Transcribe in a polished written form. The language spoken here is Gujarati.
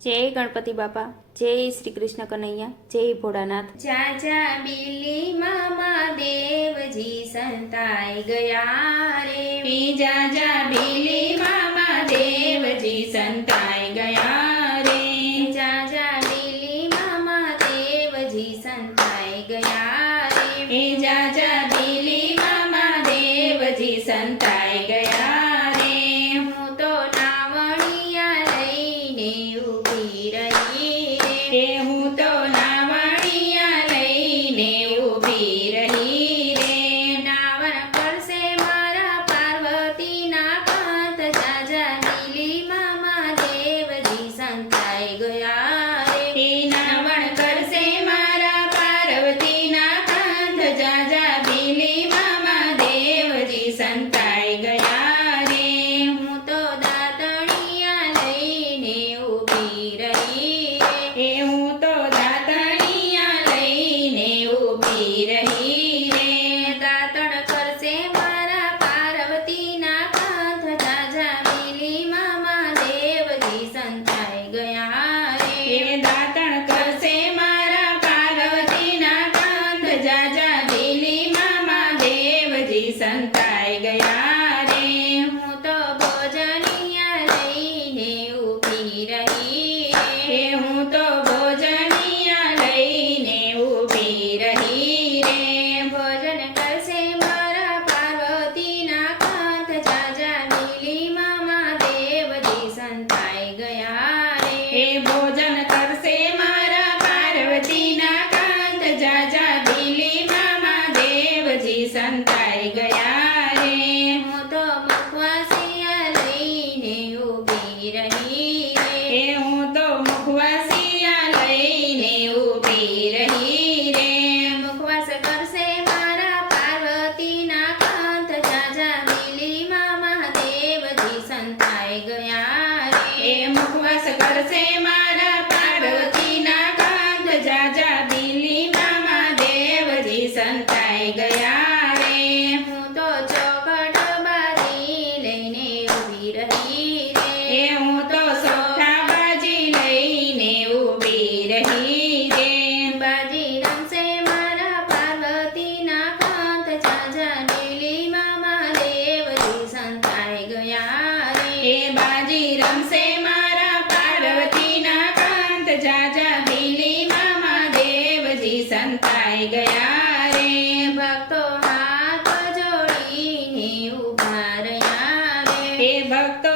જય ગણપતિ બાપા, જય શ્રી કૃષ્ણ કનૈયા, જય ભોળાનાથ। જાજા બિલ્લી મામા દેવજી સંતાઈ ગયા રે, જાજા બિલ્લી મામા દેવજી સંતાઈ ગયા રે, જાજા બિલ્લી મામા દેવજી સંતાઈ ગયા રે, જાજા બિલ્લી મામા દેવજી સંતાઈ ગયા રે। હું તો નાવણિયા લઈને ઊભી રહી રે, હું તો નાવણિયા લઈને ઊભી રહી રે, નાવણ કરશે મારા પાર્વતીના કાંત, જાજા બિલ્લી મામા દેવજી સંતાઈ ગયા રે, નાવણ કરશે મારા પાર્વતીના કાંત, જાજા બિલ્લી મામા દેવજી સંતાઈ ગયા રે। હું તો દાતણિયા લઈને ઊભી રહી રે, હું તો દાતણિયા લઈને ઊભી રહી રે, દાતણ કરશે મારા પાર્વતીના કાંત, જાજા બિલ્લી મામા દેવજી સંતાઈ ગયા રે, દાતણ કરશે મારા પાર્વતીના કાંત, જાજા બિલ્લી મામા દેવજી સંતાઈ ગયા રે। હું તો ભોજનિયા લઈને ઊભી રહી રે, હું તો ભોજનિયા લઈને ઊભી રહી રે, ભોજન કરશે મારા પાર્વતીના કાંત, જાજા બિલ્લી મામા દેવજી સંતાઈ ગયા રે, ભોજન કરશે મારા પાર્વતીના કાંત, જાજા બિલ્લી મામા દેવજી સંતાઈ ગયા રે। હું તો મુખવાસિયા લઈને ઊભી રહી રે, હું તો મુખવાસિયા લઈને ઊભી રહી રે, મુખવાસ કરશે મારા પાર્વતીના કાંત, જાજા બિલ્લી મામા દેવજી સંતાઈ ગયા રે, મુખવાસ કરશે મારા પાર્વતીના કાંત, જાજા બિલ્લી મામા દેવજી સંતાઈ ગયા રે। હું તો ચોકટ બારી લઈને ઊભી રહી રે, હું તો સોખા બાજી લઈને ઊભી રહી રે, બાજી રમશે મારા પાર્વતીના કાંત, જાજા બિલ્લી મામા દેવજી સંતાઈ ગયા રે, બાજી રમશે મારા પાર્વતીના કાંત, જાજા બિલ્લી મામા દેવજી સંતાઈ ગયા રે। ભક્તો હાથ જોડીને ઊભા રહ્યા રે, ભક્તો